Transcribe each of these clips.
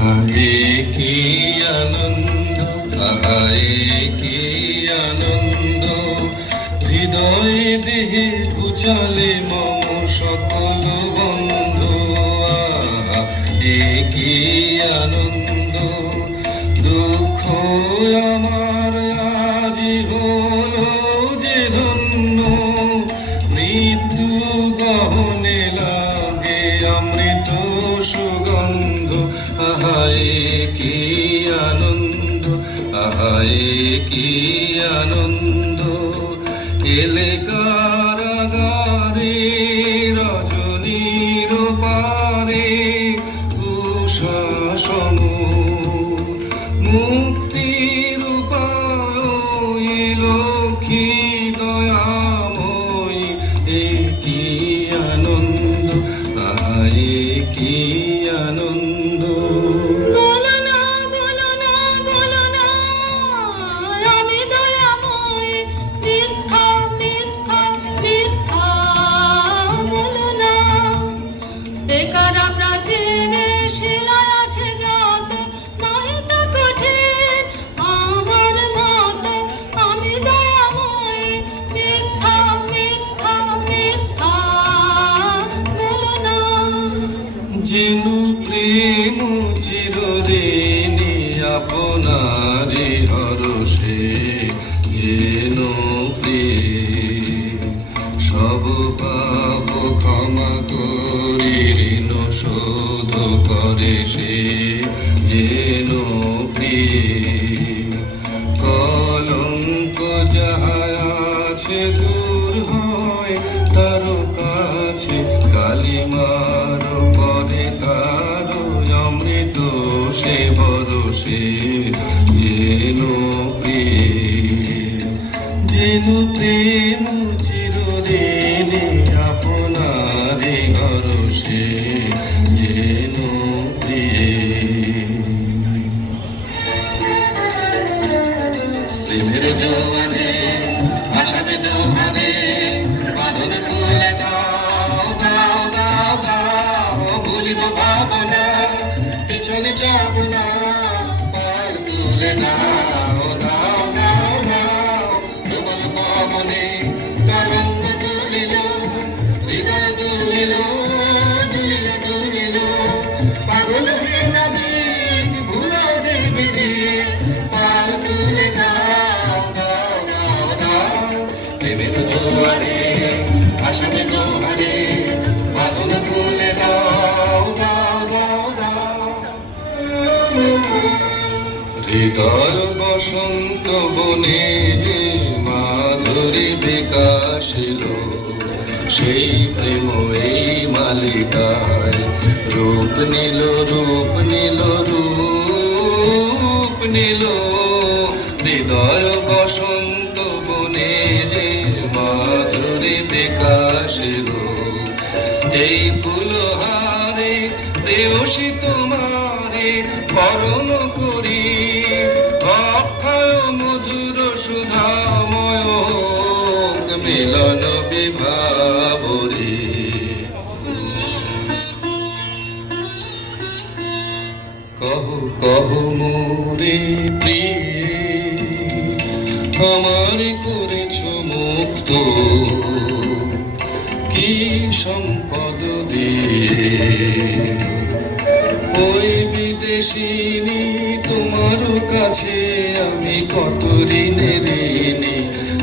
আহারে কি আনন্দ, আহারে কি আনন্দ, হৃদয়ে দেহে ঘুচালে মম সকল বন্ধু। আহা এ কি আনন্দ, দুঃখ আমার আজি হলো যে ধন্য, মৃত্যু গহনে লাগে অমৃত সুগন্ধ। আহারে কি আনন্দ, আহারে কি আনন্দ, এলে কারাগারে রজনীর পারে উষা সম, মুক্তির উপায় লক্ষ্মী দয়াময়ী। এ কি আনন্দ, আহারে কি আনন্দ। বলো না, বলো না, বলো না, আমি দয়াময়, মিথ্যা, মিথ্যা, মিথ্যা বলো না। বেকারা প্রাচীনে শিলায় আছে যত, নয় তা কঠিন আমার মত। আমি দয়াময়, মিথ্যা, মিথ্যা, মিথ্যা বলো না। যেন প্রেম চিরঋণী আপনারে হরষে, যেন প্রেম সব পাপ ক্ষমা করি ঋণ শোধ করে সে, যেন প্রেম কলঙ্ক যাহা আছে দূর হয় তার কাছে, কালিমার পরে তার অমৃত সে বরষে। যেন প্রেম, যেন প্রেম চিরঋণী আপনারে হরষে, যেন প্রেম। প্রেমের জোয়ারে ভাসাবে দোহারে, বাঁধন খুলে দাও, দাও, দাও, দাও, ভুলিব ভাবনা, পিছনে যাব না, পাল তুলে দাও, দাও, দাও, দাও, প্রবল পবনে তরঙ্গ তুলিল, হৃদয় দুলিল, দুলিল, দুলিল, পাগল হয়ে নাবিক ভুলো দেবে দিক, পাল তুলে দাও, দাও, দাও, দাও, প্রেমের জোয়ারে ভাসাবে দোহারে, বাঁধন খুলে দাও, দাও, দাও, দাও। হৃদয় বসন্ত বনে যে মাধুরী বিকাশ এলো, সেই প্রেম এই মালিকায় রূপ নিল, রূপ নিল, রূপ নিল। হৃদয় বসন্ত বনে যে মাধুরী বিকাশ এলো, এই ফুলহারে প্রেয়সী তোমারে বরণ করি, অক্ষয় মধুর সুধাময় হোক মিলন বিভাবরী। কহো কহো মোরে প্রিয়ে, আমার করেছ মুক্ত, কি সম্পদ দিয়ে ওই বিদেশিনী তোমার কাছে আমি কত ঋণে ঋণী।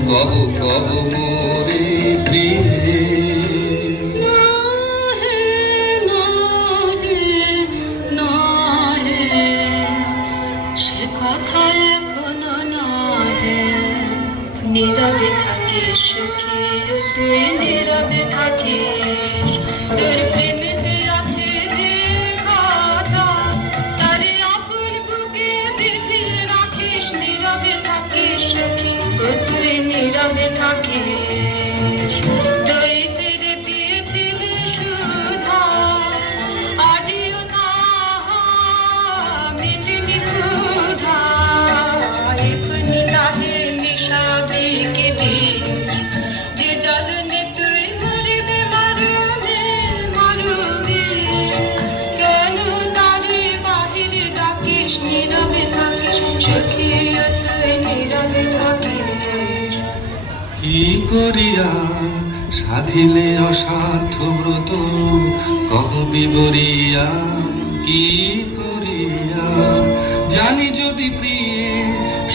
কহো কহো মোরে প্রিয়ে। না হে, না হে, না হে, সে কথা এখনো নহে। নীরবে থাকিস সুখী, তুই নীরবে থাকিস, তোর প্রেমেতে আছে যে কথা, তারে আপন বুকে বেঁধে রাখিস। নীরবে থাকিস সুখী, তুই নীরবে থাকিস। দৈতের দিয়েছিলে সুধা, আজিও তাহা মেটেনি ক্ষুধা। এখনি তাহে মিশাবি কে বিষ, যে জল নে তুই মরিবে মরুবে, মরুবে। দেখিয়ে তুই নীরবে থাকিস। কি করিয়া সাধিলে অসাধ্য ব্রত কহ বিবরিয়া, কি করিয়া জানি যদি প্রিয়ে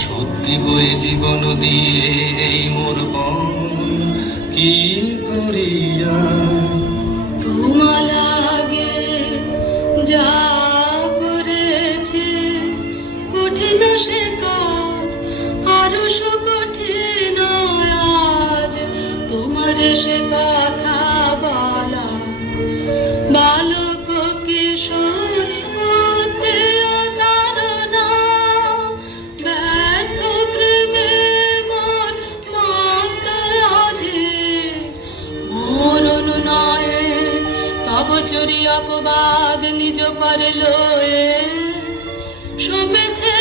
সত্যি বয়ে জীবন দিয়ে এই মোর বন, কি করিয়া তোমার লাগে যা করেছে কঠিন সে কাজ, আরো সুকঠিন আজ তোমার সে কথা বলা। বালক কিশোর হতে অতারণা, ব্যর্থ প্রেমে মন মত্ত অধীর। মন অনুনয়ে তব চুরি অপবাদ নিজ পারে লয়ে, শোভেছে